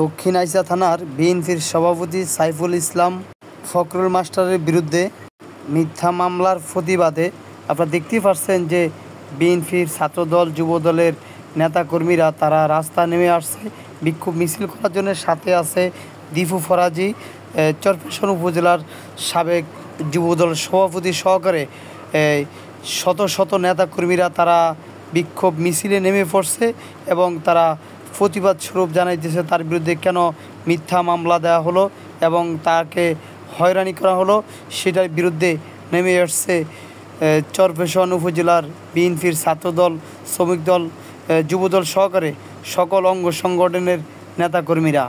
দক্ষিণ আইসা থানার বিএনপির সভাপতি সাইফুল ইসলাম ফখরুল মাস্টারের বিরুদ্ধে মিথ্যা মামলার প্রতিবাদে আপনারা দেখতেই পাচ্ছেন যে বিএনপির ছাত্রদল যুবদলের নেতাকর্মীরা তারা রাস্তা নেমে আসছে বিক্ষোভ মিছিল করার জন্য। সাথে আছে দীপু ফরাজি, চরফ্যাশন উপজেলার সাবেক যুবদল সভাপতি সহকারে শত শত নেতাকর্মীরা তারা বিক্ষোভ মিছিলে নেমে পড়ছে এবং তারা প্রতিবাদ স্বরূপ জানাইতেছে তার বিরুদ্ধে কেন মিথ্যা মামলা দেওয়া হলো এবং তাকে হয়রানি করা হলো, সেটার বিরুদ্ধে নেমে আসছে চরফ্যাশন উপজেলার বিএনপির ছাত্রদল, শ্রমিক দল, যুবদল সহকারে সকল অঙ্গ সংগঠনের নেতাকর্মীরা।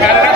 Hey,